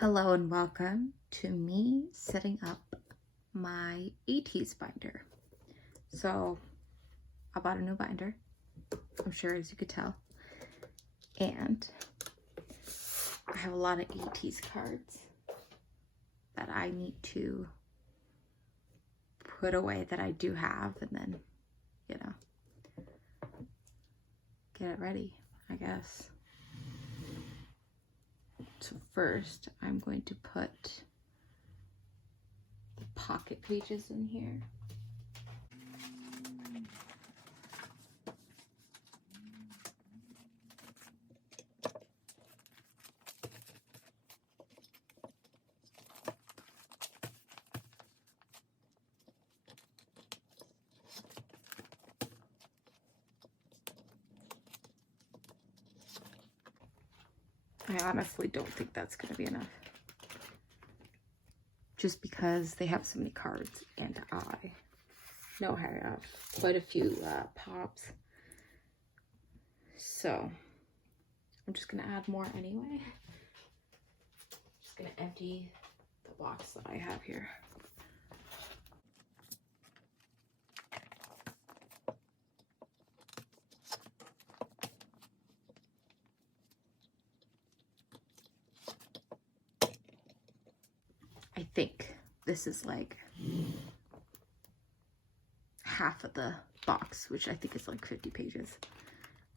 Hello and welcome to me setting up my Ateez binder. So I bought a new binder, I'm sure as you could tell, and I have a lot of Ateez cards that I need to put away that I do have, and then, you know, get it ready, I guess. So first, I'm going to put the pocket pages in here. I honestly don't think that's going to be enough. Just because they have so many cards, and I know I have quite a few pops. So I'm just going to add more anyway. Just going to empty the box that I have here. I think this is like half of the box, which I think is like 50 pages.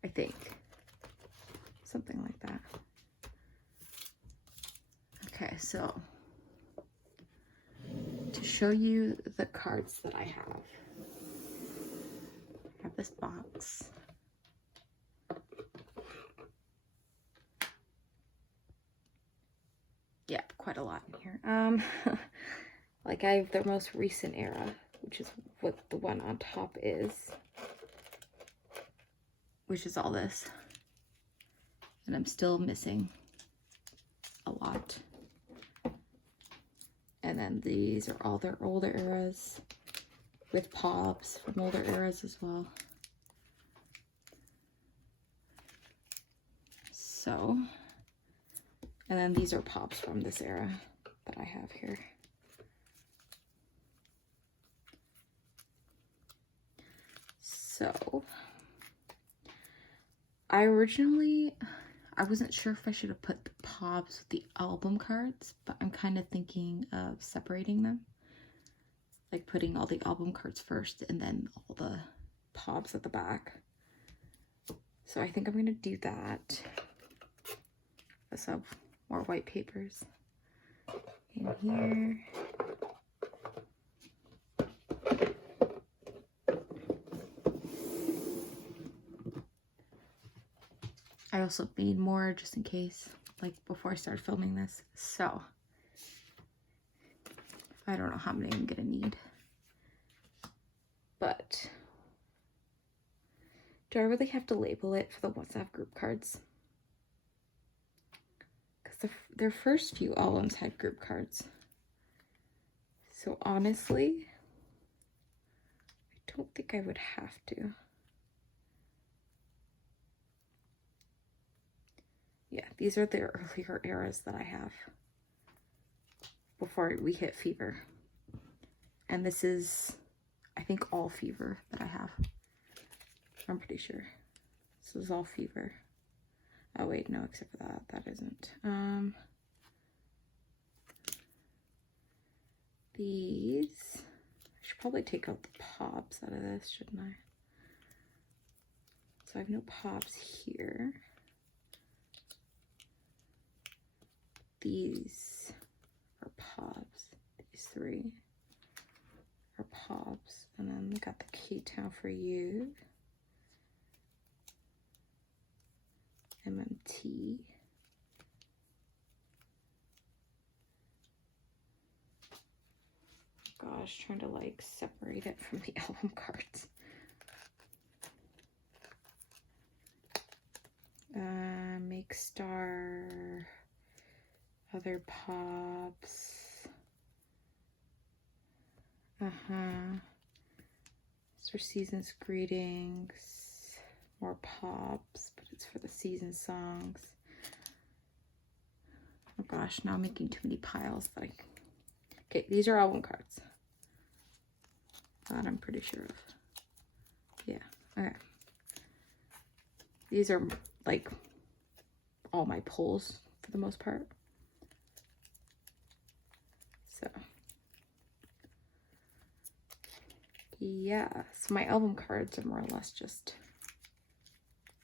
I think. Something like that. Okay, so to show you the cards that I have this box. Yeah, quite a lot in here. Like I have their most recent era, which is what the one on top is, which is all this. And I'm still missing a lot. And then these are all their older eras with pops from older eras as well. So, and then these are pops from this era that I have here. So, I wasn't sure if I should have put the pops with the album cards, but I'm kind of thinking of separating them. Like putting all the album cards first and then all the pops at the back. So I think I'm going to do that. Let's have more white papers in here. I also made more just in case, like before I started filming this. So I don't know how many I'm gonna need. But do I really have to label it for the WhatsApp group cards? Because their first few albums had group cards. So honestly, I don't think I would have to. Yeah, these are the earlier eras that I have before we hit Fever. And this is, I think, all Fever that I have. I'm pretty sure. This is all Fever. Oh wait, no, except for that. That isn't. These, I should probably take out the pops out of this, shouldn't I? So I have no pops here. These are pops. These three are pops. And then we got the K-Town for You. MMT. Gosh, trying to like separate it from the album cards. Make Star, other pops. It's for Season's Greetings. More pops, but it's for the season songs. Oh gosh, now I'm making too many piles. Like, okay, these are album cards. That I'm pretty sure of. Yeah, okay. These are like all my pulls for the most part. So, yeah, so my album cards are more or less just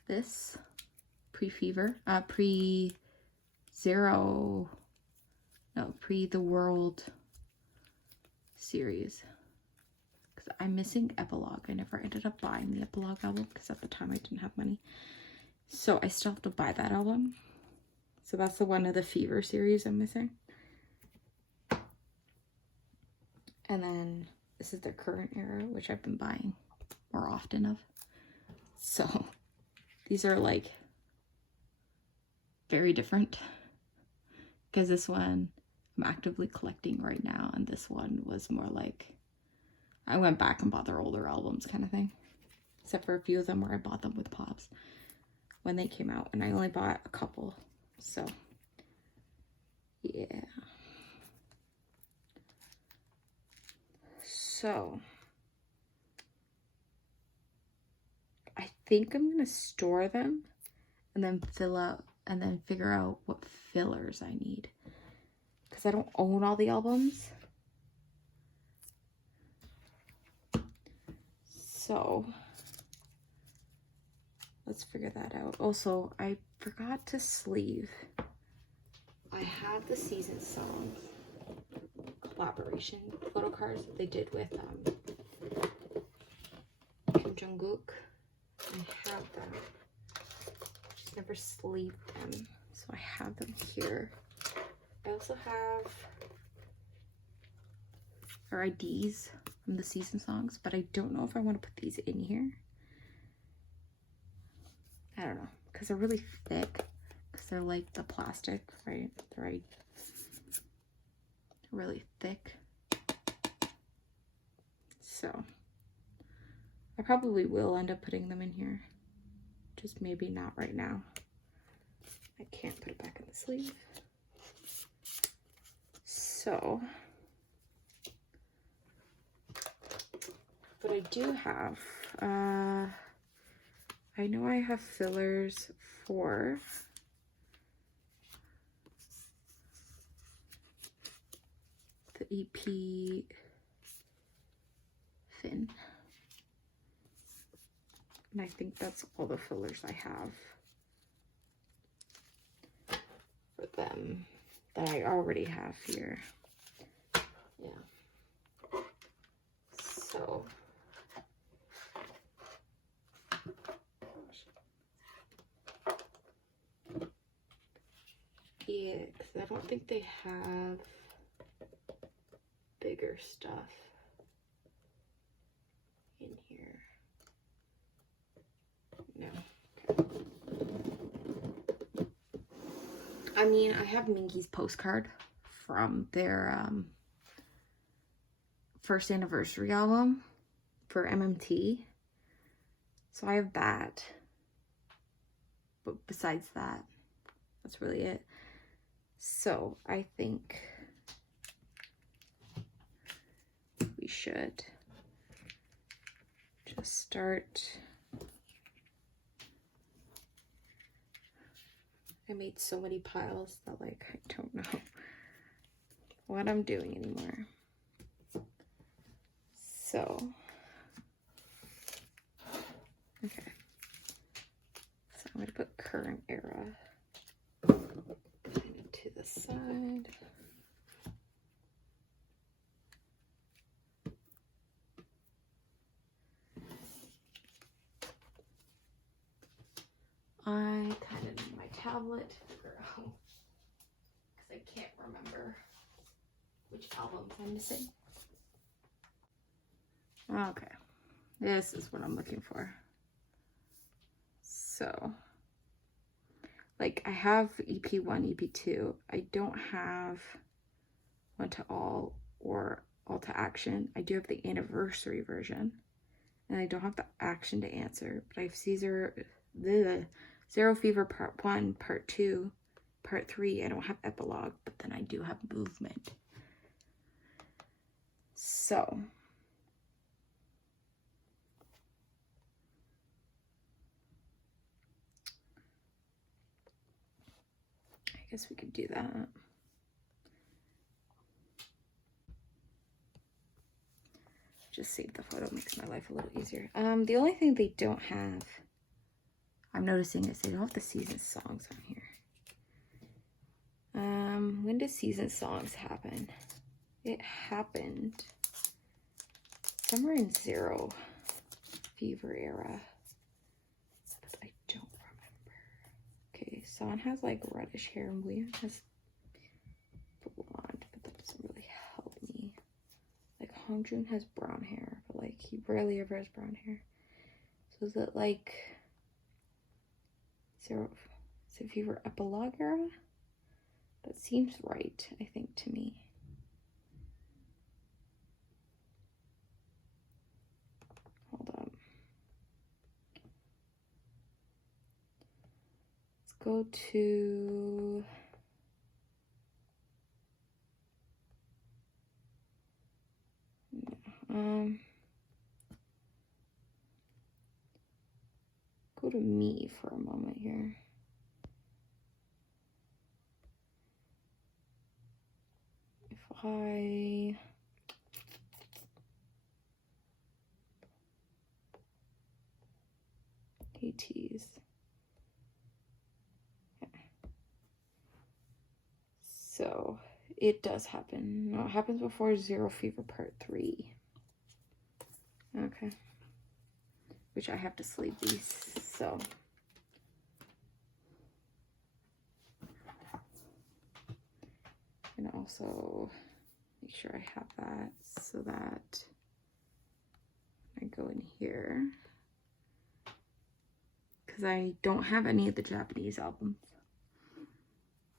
this pre-fever, pre-zero, no, pre-the world series. Because I'm missing epilogue. I never ended up buying the epilogue album because at the time I didn't have money. So I still have to buy that album. So that's the one of the Fever series I'm missing. And then this is the current era, which I've been buying more often of. So these are like very different. Because this one I'm actively collecting right now. And this one was more like, I went back and bought their older albums kind of thing. Except for a few of them where I bought them with Pops when they came out. And I only bought a couple. So, yeah. So, I think I'm going to store them and then figure out what fillers I need. Because I don't own all the albums. So, let's figure that out. Also, I forgot to sleeve. I have the season songs collaboration photo cards that they did with Kim Jong-guk. I have them. Just never sleeved them, so I have them here. I also have our IDs from the season songs, but I don't know if I want to put these in here. I don't know, because they're really thick. Because they're like the plastic, right? They're really thick. So I probably will end up putting them in here. Just maybe not right now. I can't put it back in the sleeve. So, but I do have, I know I have fillers for the EP fin. And I think that's all the fillers I have for them that I already have here. Yeah. So, yeah, because I don't think they have bigger stuff in here. No. Okay. I mean, I have Mingy's postcard from their first anniversary album for MMT. So I have that. But besides that, that's really it. So I think we should just start. I made so many piles that like I don't know what I'm doing anymore. So, okay. So I'm gonna put current era kind of to the side. I kind of need my tablet to figure out because I can't remember which albums I'm missing. Okay, this is what I'm looking for. So, like I have EP1, EP2. I don't have One to All or All to Action. I do have the anniversary version. And I don't have the Action to Answer, but I have Zero Fever Part 1, Part 2, part 3, I don't have epilogue, but then I do have movement. So I guess we could do that. Just save the photo, makes my life a little easier. The only thing they don't have, I'm noticing, is they don't have the season songs on here. When did season songs happen? It happened somewhere in Zero Fever era, but I don't remember. Okay, Son has like reddish hair and William has blonde, but that doesn't really help me. Like Hongjun has brown hair, but like he rarely ever has brown hair. So is it like Zero Fever epilogue era? That seems right, I think, to me. Hold up. Let's go to go to me for a moment here. If I Ateez. Okay. So it does happen. No, it happens before Zero Fever Part 3. Okay. Which I have to sleeve these, so. And also make sure I have that so that I go in here. Because I don't have any of the Japanese albums.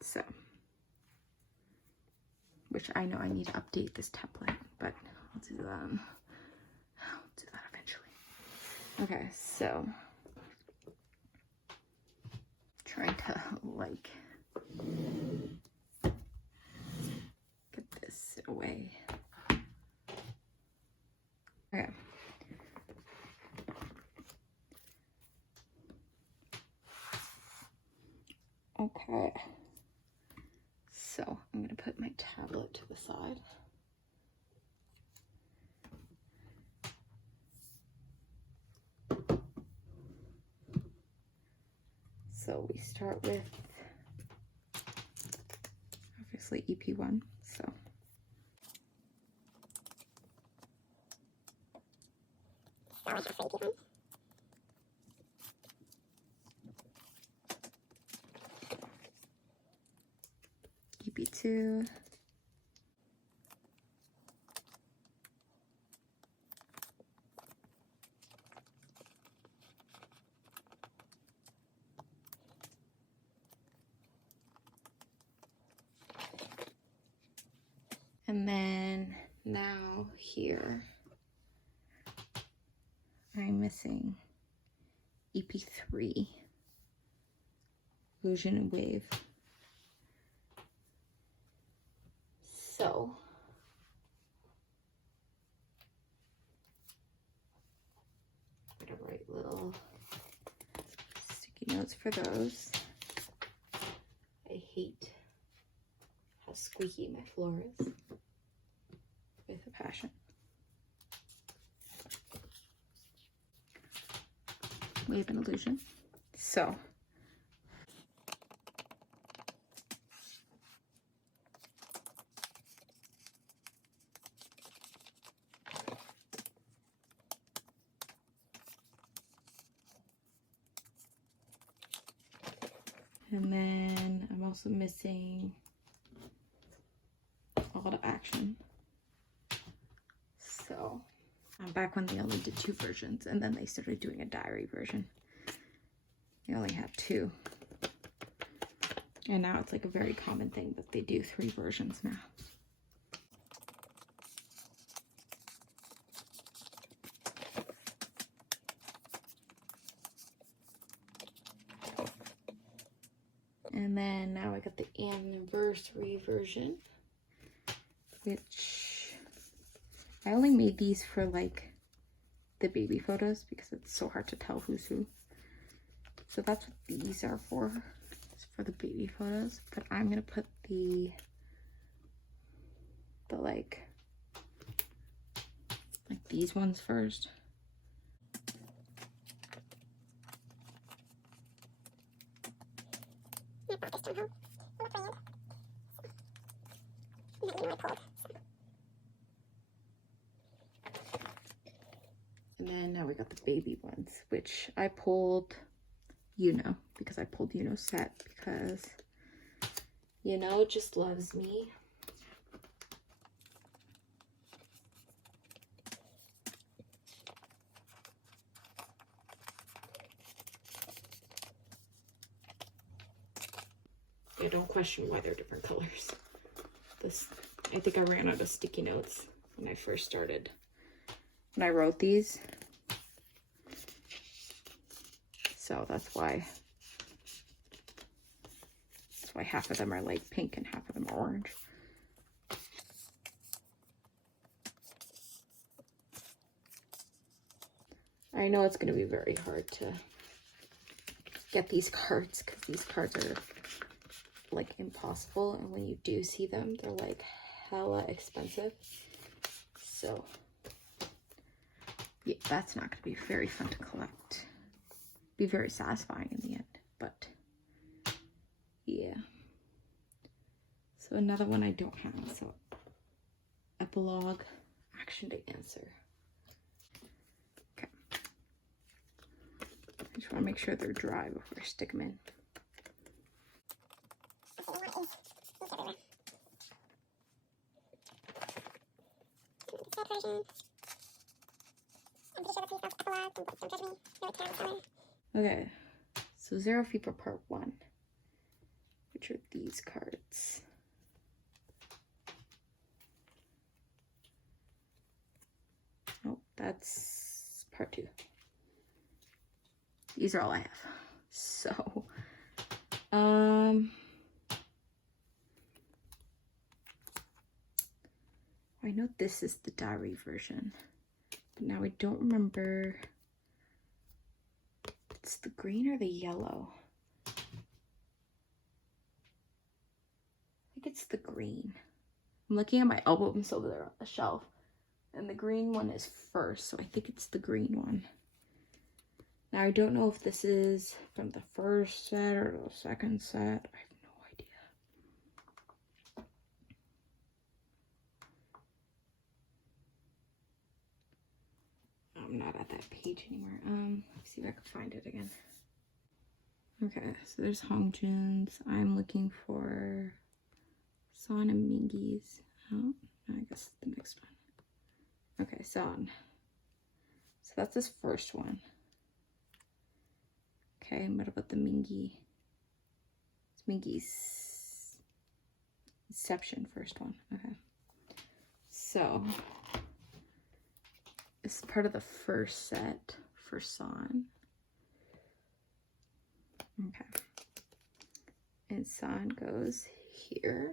So. Which I know I need to update this template, but I'll do that. I'll do that eventually. Okay, so trying to like get this away. Okay. Okay. So I'm gonna put my tablet to the side. So we start with obviously EP1. So EP2. And then now here, I'm missing EP3, Illusion and Wave. So I'm gonna write little sticky notes for those. I hate how squeaky my floor is. With a passion. Wave and Illusion. So and then I'm also missing All to Action. So I'm back when they only did 2 versions, and then they started doing a diary version. They only had 2. And now it's like a very common thing that they do 3 versions now. And then now I got the anniversary version, which I only made these for like the baby photos because it's so hard to tell who's who. So that's what these are for. It's for the baby photos, but I'm gonna put the like these ones first. And then now we got the baby ones, which I pulled, because I pulled set because just loves me. Yeah, don't question why they're different colors. I think I ran out of sticky notes when I first started. When I wrote these. So that's why half of them are like pink and half of them are orange. I know it's going to be very hard to get these cards because these cards are like impossible, and when you do see them, they're like hella expensive. So yeah, that's not going to be very fun to collect. Be very satisfying in the end, but yeah. So another one I don't have. So epilogue, action to answer. Okay. I just want to make sure they're dry before I stick them in. Okay, so Zero Fever Part 1, which are these cards. Oh, that's Part 2. These are all I have. So, I know this is the diary version, but now I don't remember. It's the green or the yellow. I think it's the green. I'm looking at my albums over there on the shelf, and the green one is first, so I think it's the green one. Now I don't know if this is from the first set or the second set. I have no idea. I'm not at that page anymore. Let's see if I can find it again. Okay, so there's Hongjin's. I'm looking for Son and Mingi's. Oh, I guess the next one. Okay, Son. So that's his first one. Okay, what about the Mingi? It's Mingi's Inception first one. Okay. So this is part of the first set for Son. Okay. And Son goes here.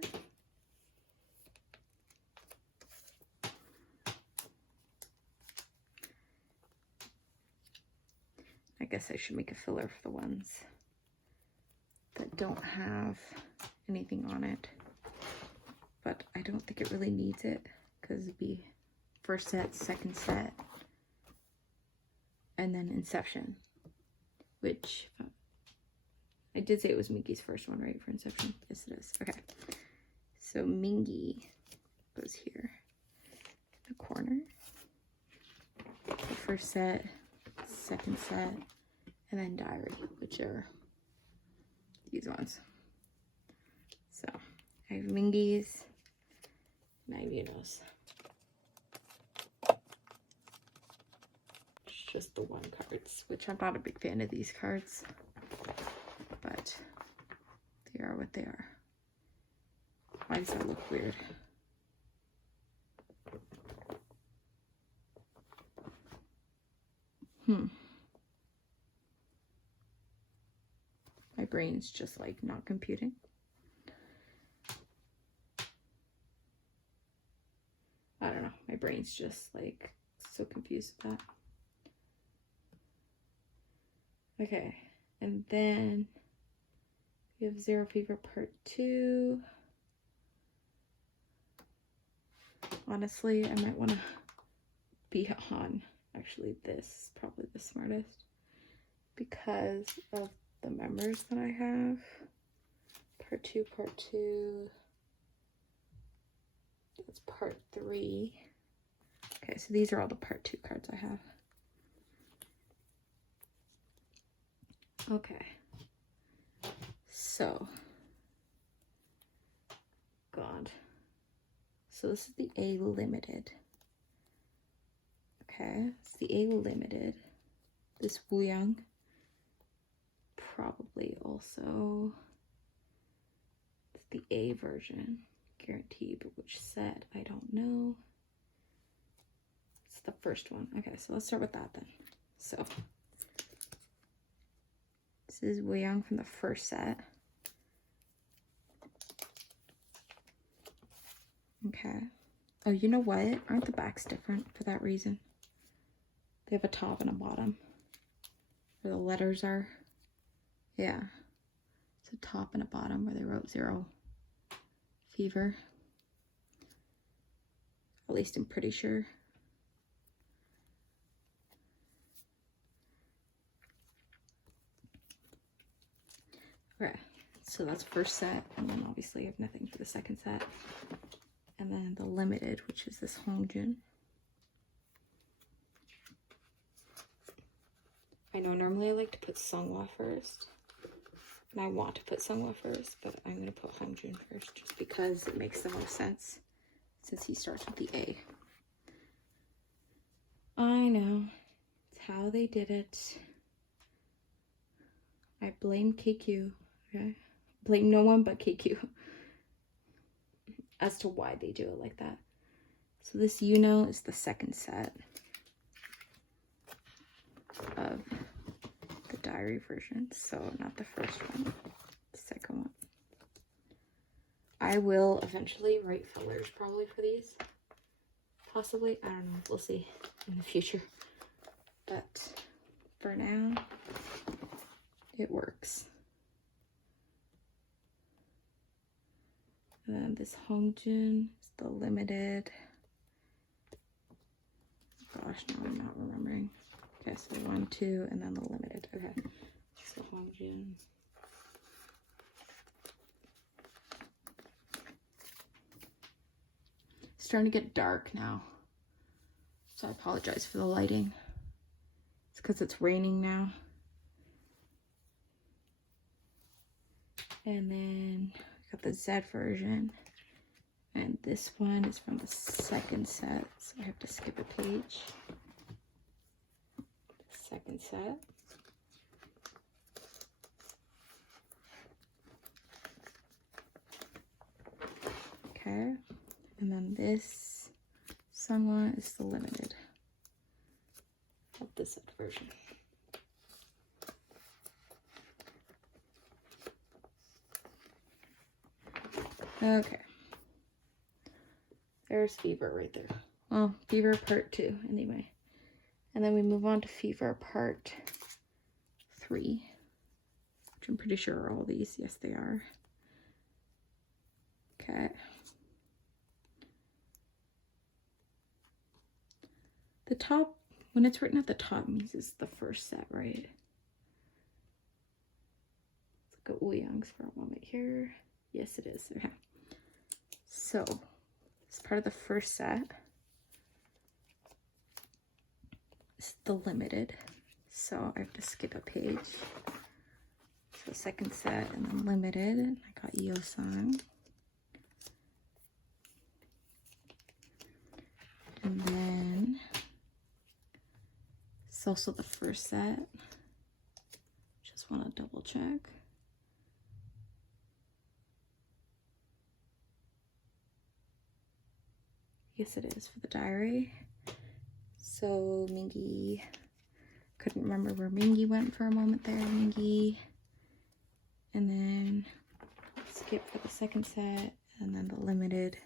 I guess I should make a filler for the ones that don't have anything on it. But I don't think it really needs it because it'd be first set, second set, and then Inception, which I did say it was Mingi's first one, right, for Inception? Yes, it is. Okay. So Mingi goes here in the corner. The first set, second set, and then Diary, which are these ones. So I have Mingi's, and I have Yuno's. It's just the one cards, which I'm not a big fan of these cards, but they are what they are. Why does that look weird? My brain's just like not computing. I don't know. My brain's just like so confused with that. Okay. And then we have Zero Fever Part 2. Honestly, I might want to be on actually this is probably the smartest because of the members that I have. Part 2, Part 2. That's Part 3. Okay, so these are all the Part 2 cards I have. Okay. So, God. So this is the A Limited. Okay, it's the A Limited. This Wu Yang. Probably also. It's the A version. Guaranteed, but which set? I don't know. It's the first one. Okay, so let's start with that then. So, this is Wu Yang from the first set. Okay. Oh, you know what? Aren't the backs different for that reason? They have a top and a bottom. Where the letters are. Yeah. It's a top and a bottom where they wrote Zero Fever. At least I'm pretty sure. Okay. So that's first set. And then obviously I have nothing for the second set. And then the limited, which is this Hongjun. I know normally I like to put Seonghwa first. And I want to put Seonghwa first, but I'm going to put Hongjun first just because it makes the most sense since he starts with the A. I know. It's how they did it. I blame KQ, okay? Blame no one but KQ. As to why they do it like that. So this Yuno is the second set of the diary version. So not the first one, the second one. I will eventually write fillers probably for these. Possibly, I don't know, we'll see in the future. But for now, it works. And then this Hongjun is the limited. Gosh, now I'm not remembering. Okay, so 1, 2, and then the limited. Okay, so Hongjun. It's starting to get dark now, so I apologize for the lighting. It's because it's raining now. And then got the Z version, and this one is from the second set, so I have to skip a page. Second set. Okay, and then this Seonghwa is the limited of the set version. Okay. There's Fever right there. Well, Fever Part 2, anyway. And then we move on to Fever Part 3. Which I'm pretty sure are all these. Yes, they are. Okay. The top, when it's written at the top, means it's the first set, right? Let's look at Wooyoung's for a moment here. Yes, it is. Okay. So, it's part of the first set. It's the limited. So, I have to skip a page. So, second set and then limited. I got Yeosang. And then, it's also the first set. Just want to double check. Yes, it is for the diary. So Mingi, couldn't remember where Mingi went for a moment there. Mingi, And then skip for the second set, and then the limited,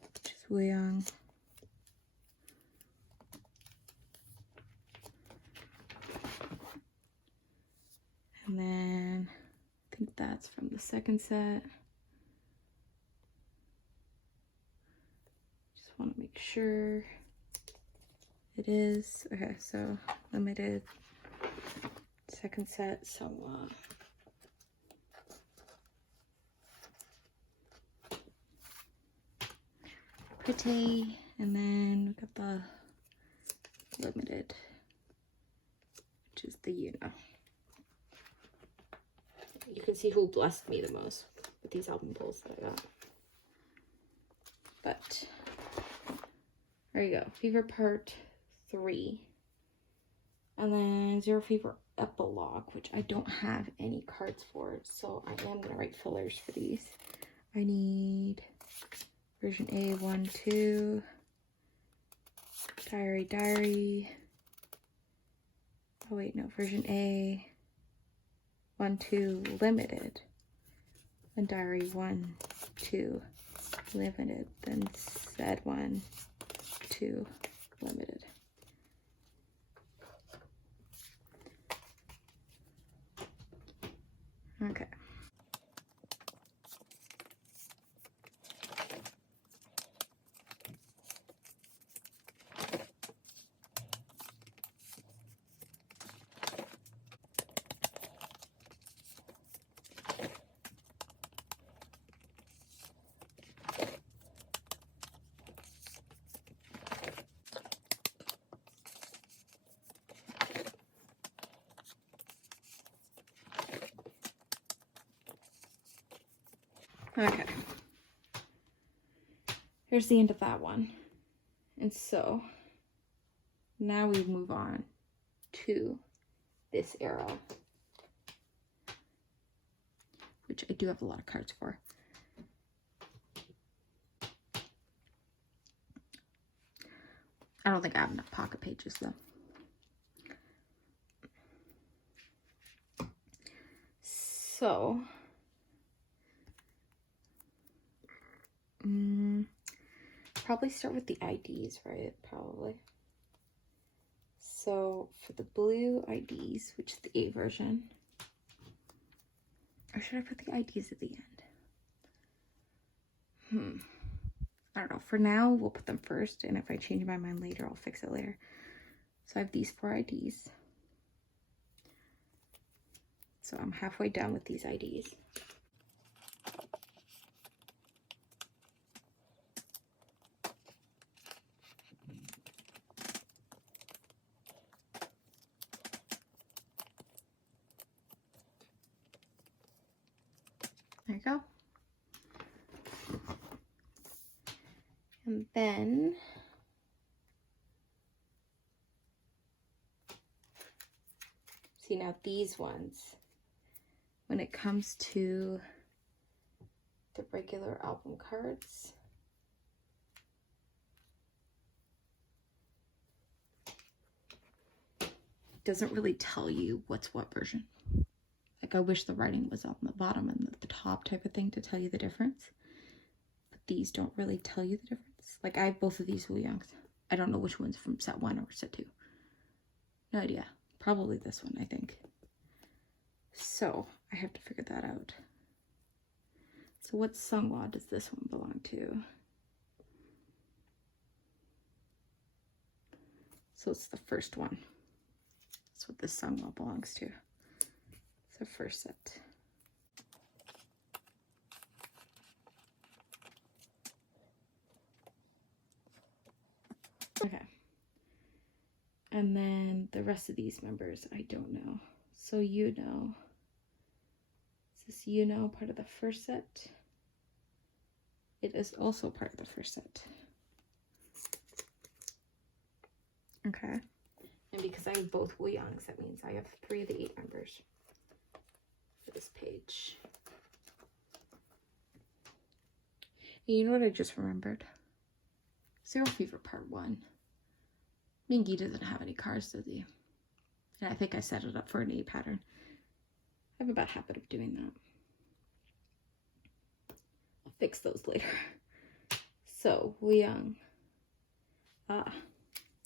which is Wooyoung. And then I think that's from the second set. Just want to make sure it is. Okay, so limited second set, Sungwa. Pretty, and then we got the limited, which is the Yuna. You can see who blessed me the most with these album pulls that I got. But there you go, Fever Part 3. And then Zero Fever Epilogue, which I don't have any cards for, so I am going to write fillers for these. I need version A 1, 2, Diary. Oh wait, no, version A 1, 2 limited, and Diary 1, 2 limited, then Said 1, 2 limited. Okay. Okay. Here's the end of that one. And so now we move on to this arrow, which I do have a lot of cards for. I don't think I have enough pocket pages though. So probably start with the IDs, right? Probably. So for the blue IDs, which is the A version, or should I put the IDs at the end? I don't know. For now, we'll put them first, and if I change my mind later, I'll fix it later. So I have these 4 IDs. So I'm halfway done with these IDs. There you go. And then see, now these ones, when it comes to the regular album cards, it doesn't really tell you what's what version. Like, I wish the writing was on the bottom and the top type of thing to tell you the difference. But these don't really tell you the difference. Like, I have both of these Wooyoungs. I don't know which one's from set 1 or set 2. No idea. Probably this one, I think. So, I have to figure that out. So, what Sungwa does this one belong to? So, it's the first one. That's what this Sungwa belongs to. It's the first set. Okay. And then the rest of these members, I don't know. So you know. Is this you know part of the first set? It is also part of the first set. Okay. And because I have both Wooyoungs, that means I have 3 of the 8 members for this page. And you know what I just remembered? Zero Fever Part 1. Mingy doesn't have any cards, does he? And I think I set it up for an 8 pattern. I have a bad habit of doing that. I'll fix those later. So, Wu Young.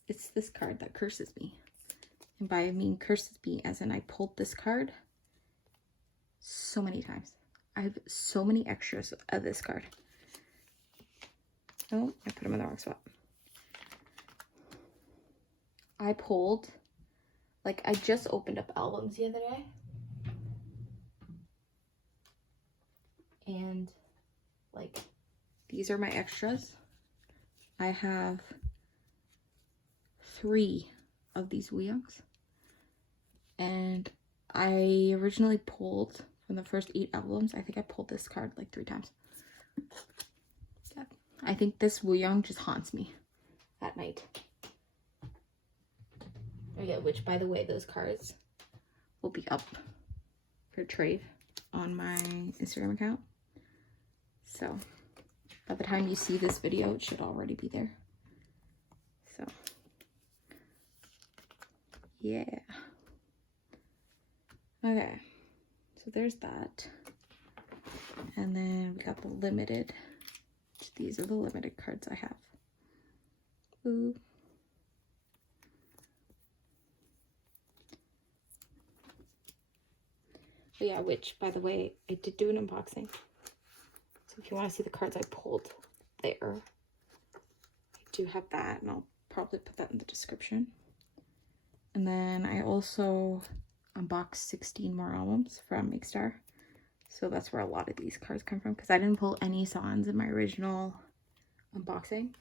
It's this card that curses me. And by I mean curses me as in I pulled this card so many times. I have so many extras of this card. Oh, I put them in the wrong spot. I pulled, like, I just opened up albums the other day. And, like, these are my extras. I have 3 of these Wu Youngs. And I originally pulled from the first 8 albums. I think I pulled this card like 3 times. Yeah. I think this Wu Young just haunts me at night. Oh yeah, which by the way, those cards will be up for trade on my Instagram account. So by the time you see this video, it should already be there. So yeah. Okay, so there's that. And then we got the limited. These are the limited cards I have. Ooh. But yeah, which, by the way, I did do an unboxing. So if you want to see the cards I pulled there, I do have that, and I'll probably put that in the description. And then I also unboxed 16 more albums from Makestar. So that's where a lot of these cards come from, because I didn't pull any songs in my original unboxing.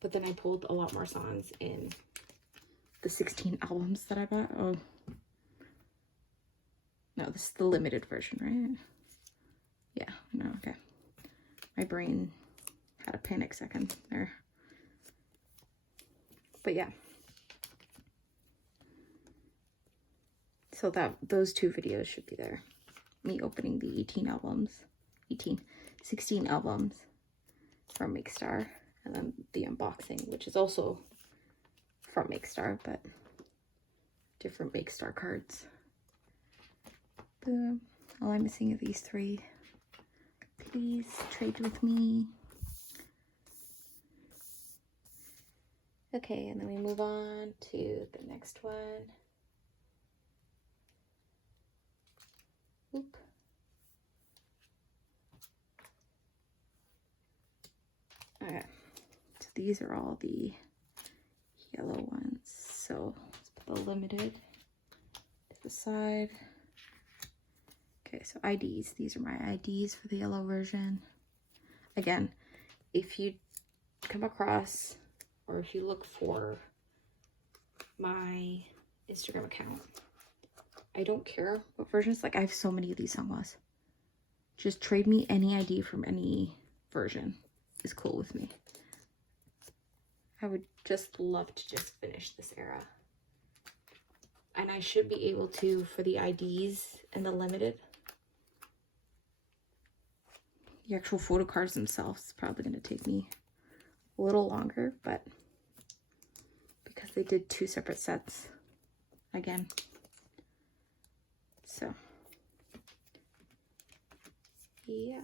But then I pulled a lot more songs in the 16 albums that I bought. Oh. No, this is the limited version, right? Yeah, no, okay. My brain had a panic second there. But yeah. So those 2 videos should be there. Me opening the 16 albums from Makestar, and then the unboxing, which is also from Makestar, but different Makestar cards. Boom. All I'm missing are these 3. Please trade with me. Okay, and then we move on to the next one. Oop. Okay, so these are all the yellow ones. So let's put the limited to the side. Okay, so IDs. These are my IDs for the yellow version. Again, if you come across or if you look for my Instagram account, I don't care what versions. Like, I have so many of these songlas. Just trade me any ID from any version is cool with me. I would just love to just finish this era. And I should be able to for the IDs and the limited. The actual photo cards themselves is probably going to take me a little longer, but because they did 2 separate sets again. So, yeah.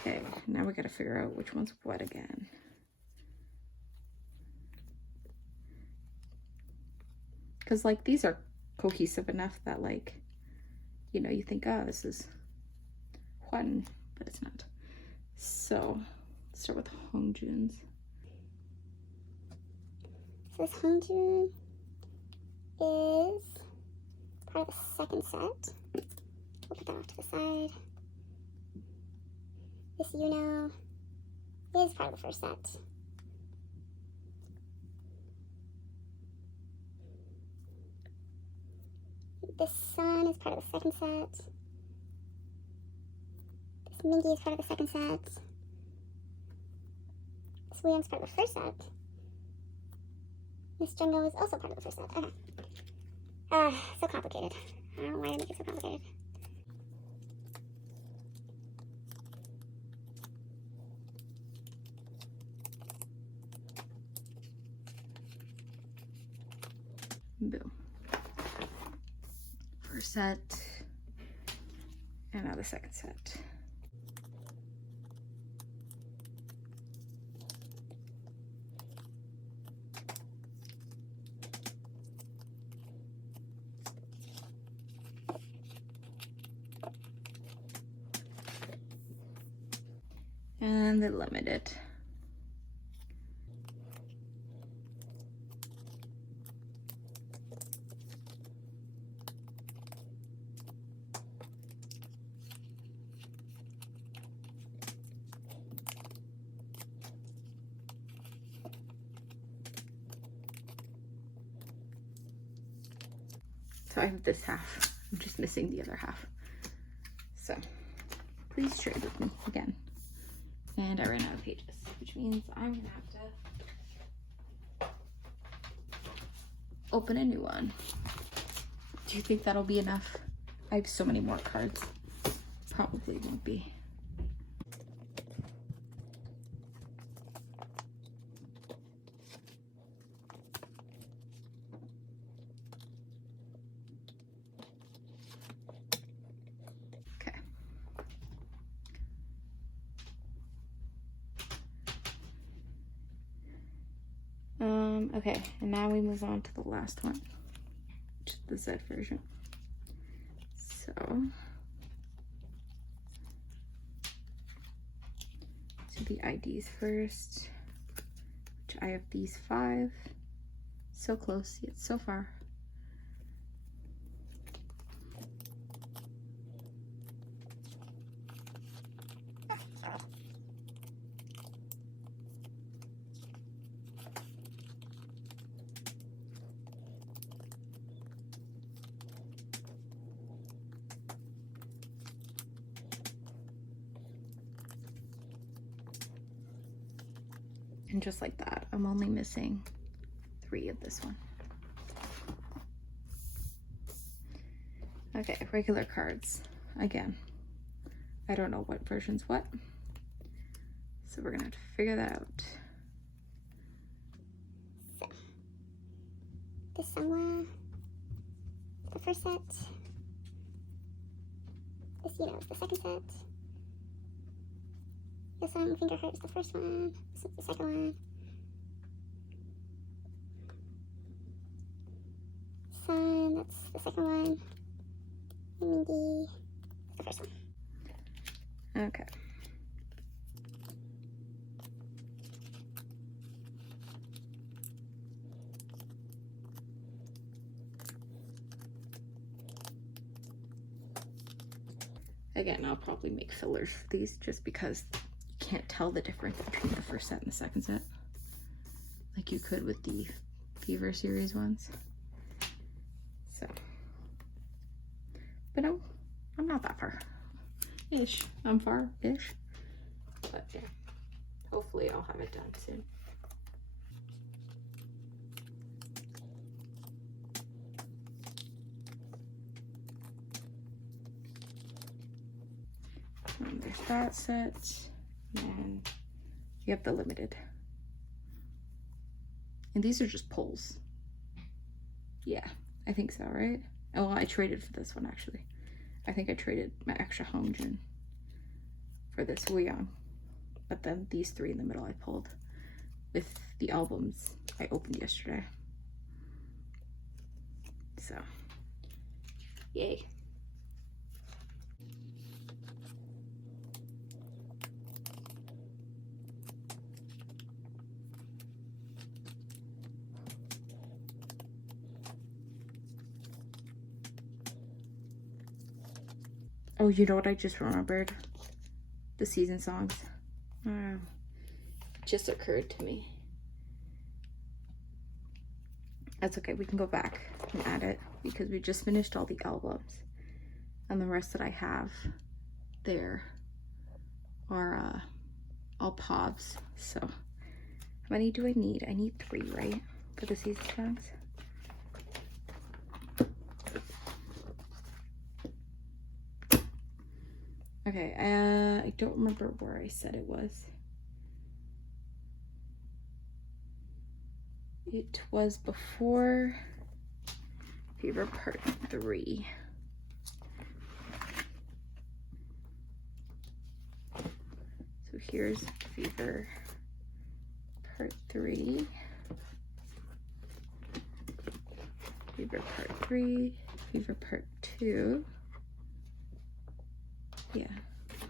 Okay, now we got to figure out which one's what again. Because, like, these are cohesive enough that, like, you know, you think, oh, this is one, but it's not. So, let's start with Hongjoon's. So this Hongjoon is part of the second set. We'll put that off to the side. This Yuno is part of the first set. This Sun is part of the second set. This Mingy is part of the second set. This William's part of the first set. Miss Jungle is also part of the first set. Okay. So complicated. I don't know why they make it so complicated. boom. First set, and now the second set. And the limited. So I have this half. I'm just missing the other half. So please trade with me again. And I ran out of pages, which means I'm gonna have to open a new one. Do you think that'll be enough? I have so many more cards. Probably won't be. Okay, and now we move on to the last one, which is the Z version. So, do the IDs first, which I have these 5. So close, yet so far. And just like that, I'm only missing 3 of this one. Okay, regular cards. Again, I don't know what version's what. So we're gonna have to figure that out. So, this somewhere, the first set. This, you know, is the second set. This one, finger hurt, is the first one. This is the second one. Sun, that's the second one. Mindy, the first one. Okay. Again, I'll probably make fillers for these just because you can't tell the difference between the first set and the second set like you could with the Fever series ones. So, but no, I'm not that far. Ish. I'm far-ish. But yeah, hopefully I'll have it done soon. And there's that set, and you have the limited. And these are just pulls. Yeah, I think so, right? Oh, well, I traded for this one, actually. I think I traded my extra home gin for this Young. But then these 3 in the middle I pulled with the albums I opened yesterday. So, yay. Oh, you know what I just remembered? The season songs. It just occurred to me. That's okay, we can go back and add it because we just finished all the albums. And the rest that I have there are all POVs. So how many do I need? I need 3, right? For the season songs. Okay, I don't remember where I said it was. It was before Fever Part 3. So here's Fever Part 3. Fever Part 3. Fever Part 2. Yeah,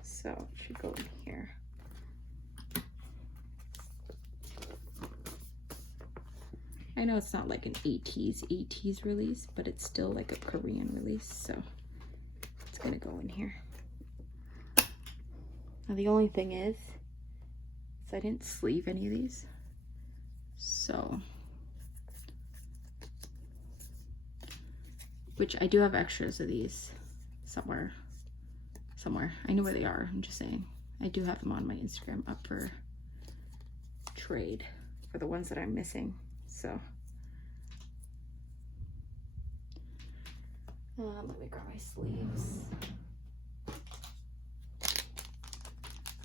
so it should go in here. I know it's not like an Ateez release, but it's still like a Korean release, so it's gonna go in here. Now the only thing is I didn't sleeve any of these, so, which I do have extras of these somewhere. I know where they are, I'm just saying. I do have them on my Instagram up for trade for the ones that I'm missing. So let me grab my sleeves.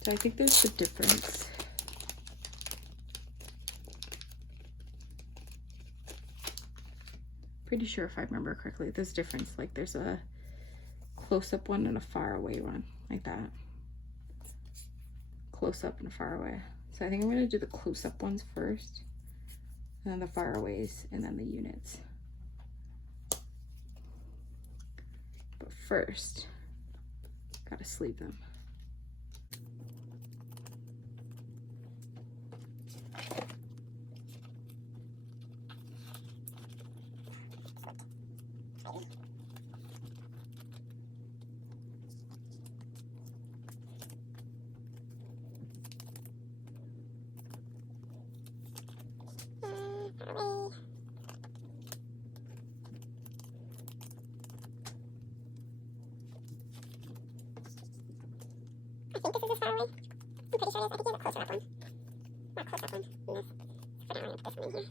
So I think there's a difference. Pretty sure if I remember correctly, there's a difference. Like there's a close-up one and a far away one, like that. Close-up and far away. So I think I'm gonna do the close-up ones first, and then the far aways, and then the units. But first, gotta sleeve them. I think this is a far away. I'm pretty sure it is. I think you have a closer up one. Not a closer up one. For now, I'm going to put this one in here.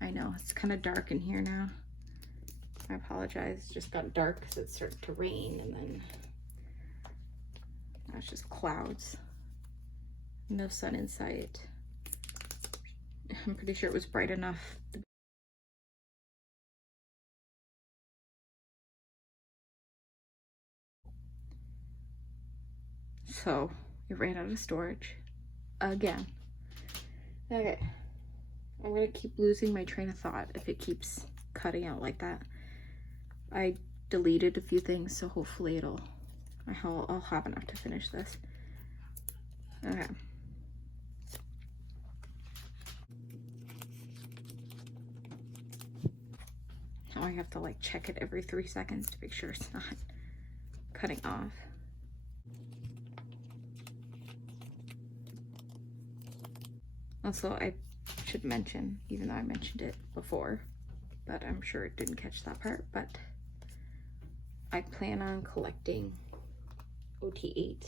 I know, it's kind of dark in here now. I apologize, it just got dark because it started to rain, and then now it's just clouds. No sun in sight. I'm pretty sure it was bright enough. So it ran out of storage again. Okay, I'm gonna keep losing my train of thought if it keeps cutting out like that. I deleted a few things, so hopefully I'll have enough to finish this. Okay. Now I have to like check it every 3 seconds to make sure it's not cutting off. Also, I should mention, even though I mentioned it before, but I'm sure it didn't catch that part, but I plan on collecting OT8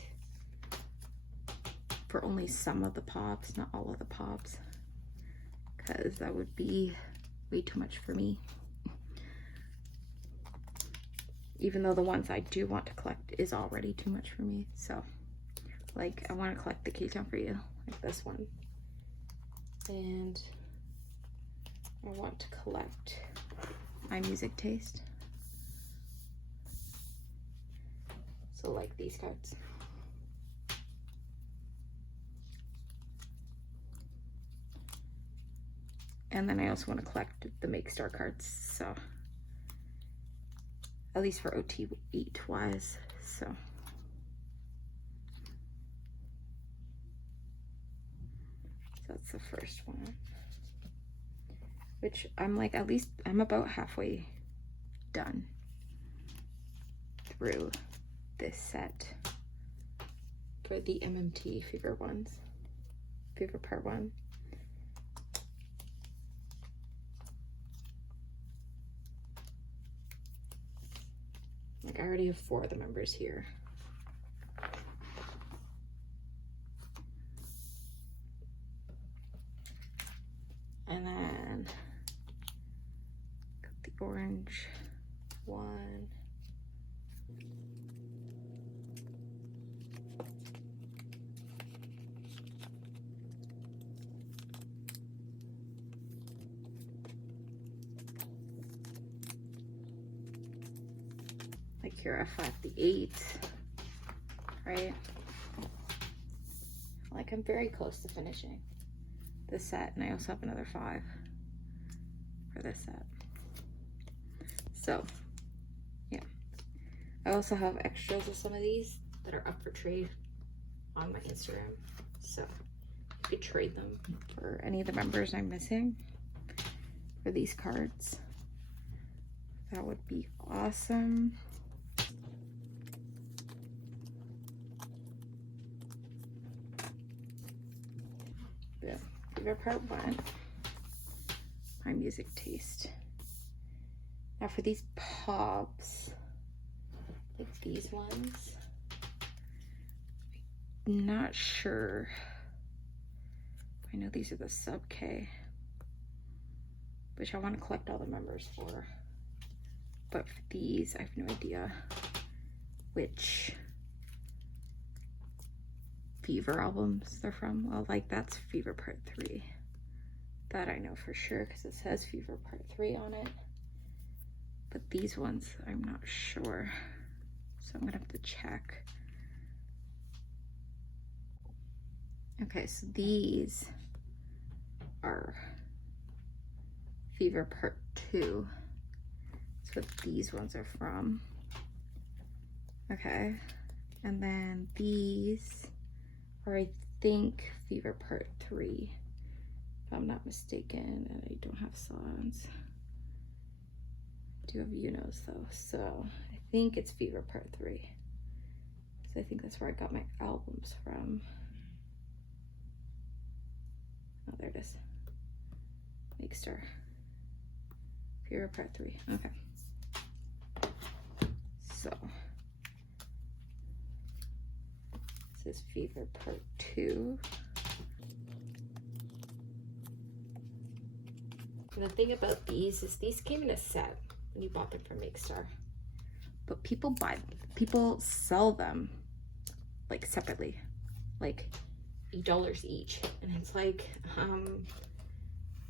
for only some of the pops, not all of the pops, because that would be way too much for me. Even though the ones I do want to collect is already too much for me. So, like, I want to collect the K-Town for You, like this one. And I want to collect My Music Taste. So like these cards. And then I also want to collect the Make Star cards, so at least for OT8 wise, so. That's the first one, which I'm like, at least I'm about halfway done through this set for the MMT Fever ones, Fever Part 1. Like, I already have 4 of the members here. And then got the orange one. Like your F5, the 8, right? Like I'm very close to finishing this set, and I also have another 5 for this set. So yeah, I also have extras of some of these that are up for trade on my Instagram, so you could trade them for any of the members I'm missing for these cards. That would be awesome. Yeah, favorite part 1, my music taste. Now for these pops, like these ones, I'm not sure. I know these are the sub K, which I want to collect all the members for. But for these, I have no idea which Fever albums they're from. Well, like that's Fever Part 3. That I know for sure because it says Fever Part 3 on it. But these ones, I'm not sure. So I'm gonna have to check. Okay, so these are Fever Part 2. That's what these ones are from. Okay, and then these are, I think, Fever Part 3, if I'm not mistaken, and I don't have songs. I do have Unos though, so I think it's Fever Part 3. So I think that's where I got my albums from. Oh, there it is. Make Star. Fever Part 3. Okay. So this is Fever Part 2. And the thing about these is these came in a set when you bought them from Make Star. But people sell them like separately, like $8 each. And it's like,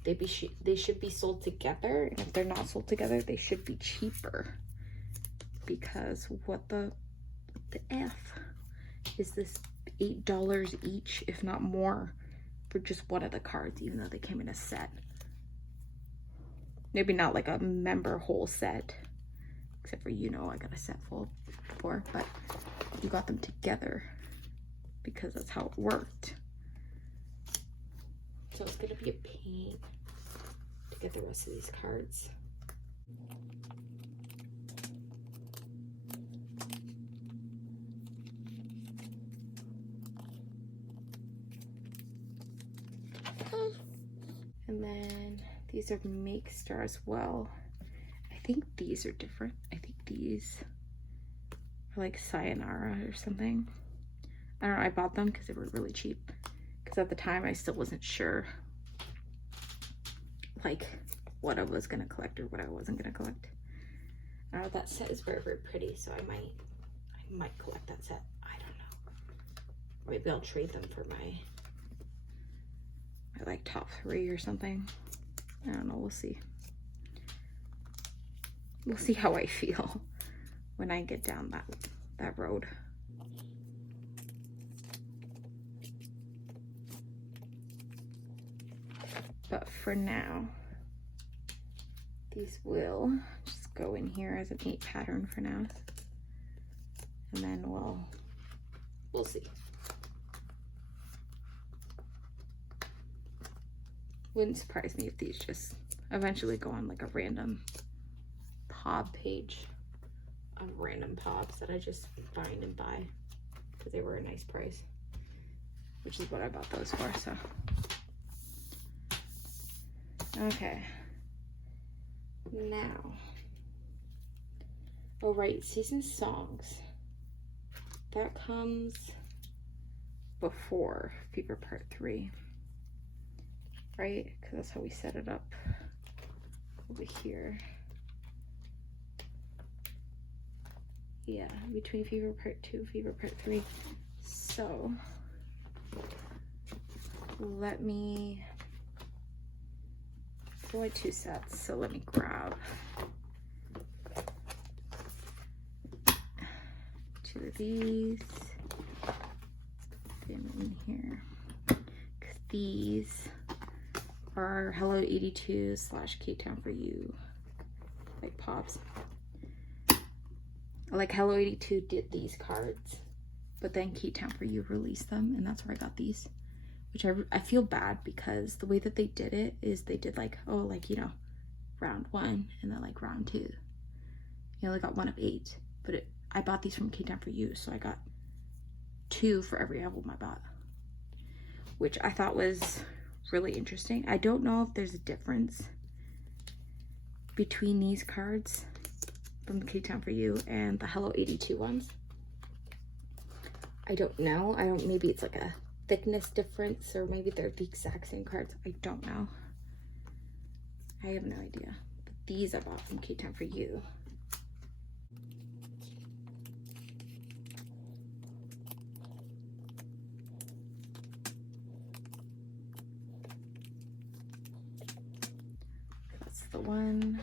they should be sold together. And if they're not sold together, they should be cheaper. Because what the F is this $8 each, if not more, for just one of the cards, even though they came in a set. Maybe not like a member whole set, except for, you know, I got a set full before, but you got them together because that's how it worked. So it's gonna be a pain to get the rest of these cards. And then these are Make Star as well. I think these are different. I think these are like Sayonara or something. I don't know, I bought them because they were really cheap. Because at the time I still wasn't sure like what I was gonna collect or what I wasn't gonna collect. That set is very, very pretty, so I might collect that set. I don't know. Maybe I'll trade them for my like top 3 or something. I don't know, we'll see. We'll see how I feel when I get down that road. But for now, these will just go in here as an 8 pattern for now. And then we'll see. Wouldn't surprise me if these just eventually go on like a random pop page of random pops that I just find and buy because they were a nice price, which is what I bought those for. So okay, now, oh right, season songs, that comes before Fever Part 3. Right? Because that's how we set it up over here. Yeah, between Fever Part 2, Fever Part 3. So, let me, it's only 2 sets, so let me grab 2 of these. Put them in here. 'Cause these are Hello 82 / K-Town for You, like pops. Like Hello 82 did these cards, but then K-Town for You released them, and that's where I got these. Which I feel bad because the way that they did it is they did like, oh, like, you know, round 1 and then like round 2. You only got 1 of 8, but I bought these from K-Town for You, so I got 2 for every album I bought, which I thought was really interesting. I don't know if there's a difference between these cards from K-Town for You and the Hello 82 ones. I don't know. Maybe it's like a thickness difference, or maybe they're the exact same cards. I don't know. I have no idea. But these I bought from K-Town for You. That's the one.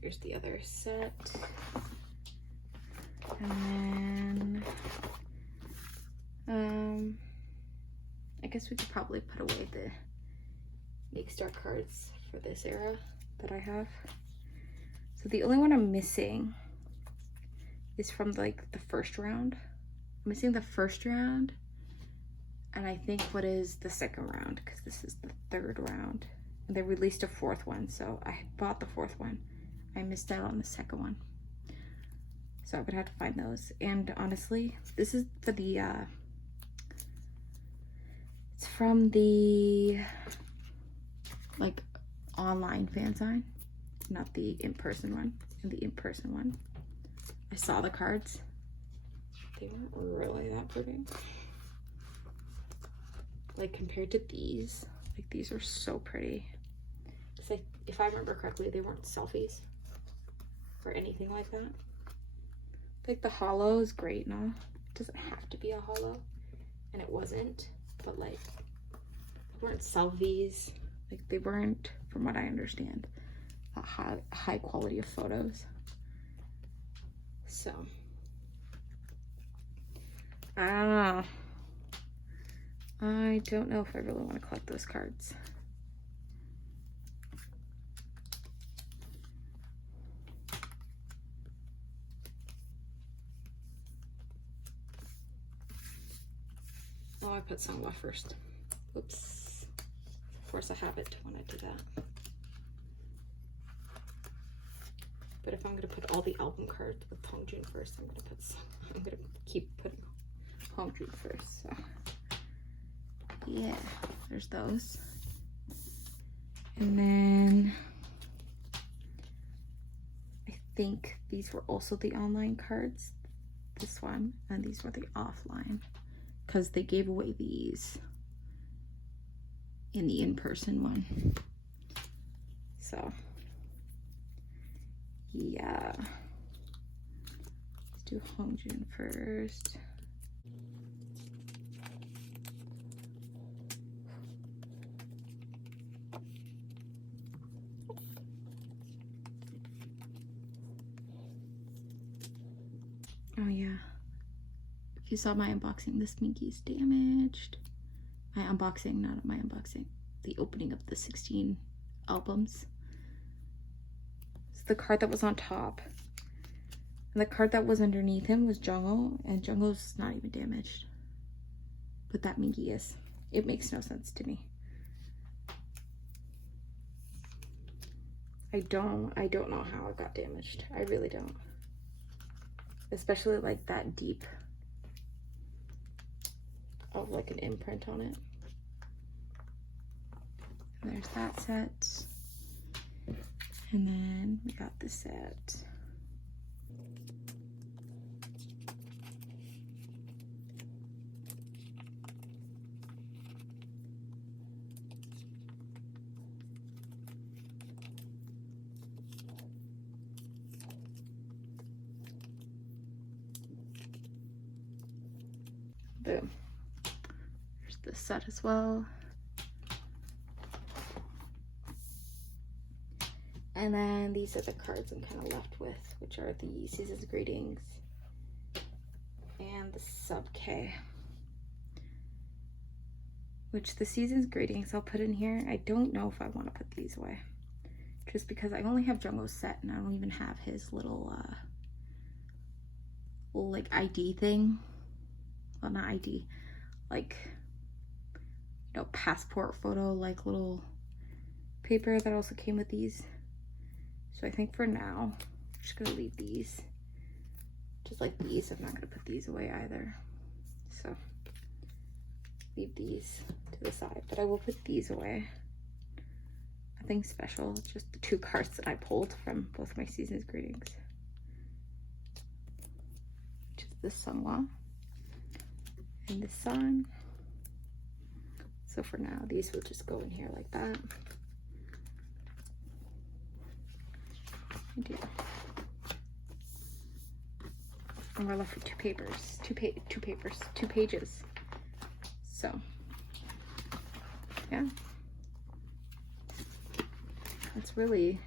Here's the other set. And then, I guess we could probably put away the Make Star cards for this era that I have. So the only one I'm missing is from like the first round. I'm missing the first round, and I think what is the second round, because this is the 3rd round. And they released a 4th one, so I bought the 4th one. I missed out on the 2nd one, so I would have to find those. And honestly, this is for the it's from the like online fan sign, not the in-person one. And the in-person one, I saw the cards, they weren't really that pretty, like compared to these. Like these are so pretty. It's like, if I remember correctly, they weren't selfies or anything like that. Like the hollow is great and all. It doesn't have to be a hollow, and it wasn't, but like they weren't selfies. Like they weren't, from what I understand, a high quality of photos. So I don't know. I don't know if I really want to collect those cards. Oh, I put Sangwa first. Oops. Force a habit when I do that. But if I'm gonna put all the album cards with Hongjun first, I'm gonna keep putting Hongjun first. So yeah, there's those. And then I think these were also the online cards. This one, and these were the offline, because they gave away these in the in-person one. So yeah, let's do Hongjun first. Oh yeah, if you saw my unboxing, this Minky's damaged. My unboxing, not my unboxing, the opening of the 16 albums. It's the card that was on top, and the card that was underneath him was Jungho, and Jungho's not even damaged, but that Minky is. It makes no sense to me. I don't know how it got damaged. I really don't. Especially like that deep of like an imprint on it. And there's that set. And then we got this set. Boom. There's this set as well. And then these are the cards I'm kind of left with, which are the Season's Greetings and the Sub K. Which the Season's Greetings I'll put in here. I don't know if I want to put these away. Just because I only have Jungkook's set and I don't even have his little like ID thing. Well, not ID. Like, you know, passport photo, like little paper that also came with these. So I think for now, I'm just gonna leave these. Just like these, I'm not gonna put these away either. So leave these to the side, but I will put these away. Nothing special, just the 2 cards that I pulled from both my Season's Greetings. Which is the Sunwha and the Sun. So for now, these will just go in here like that. And yeah. And we're left with 2 papers, 2 pages. So, yeah. That's really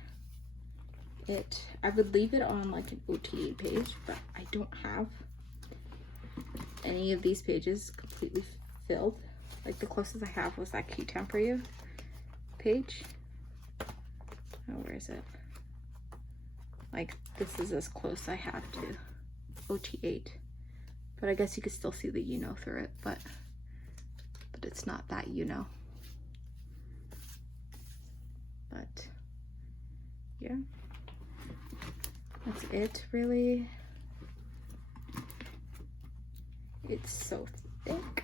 it. I would leave it on like an OT8 page, but I don't have any of these pages completely filled. Like the closest I have was that Q-Town For You page. Oh, where is it? Like this is as close I have to OT8. But I guess you could still see the through it, but it's not that But yeah, that's it really. It's so thick.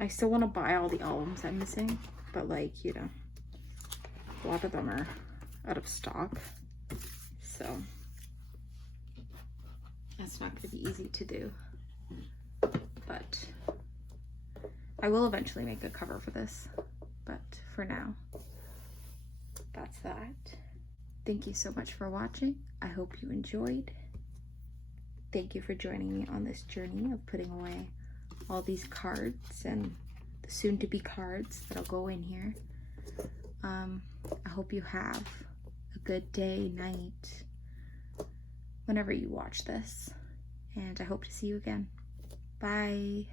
I still want to buy all the albums I'm missing, but like, a lot of them are out of stock. So that's not going to be easy to do. But I will eventually make a cover for this. But for now, that's that. Thank you so much for watching. I hope you enjoyed. Thank you for joining me on this journey of putting away all these cards and the soon-to-be cards that'll go in here. I hope you have a good day, night, whenever you watch this. And I hope to see you again. Bye.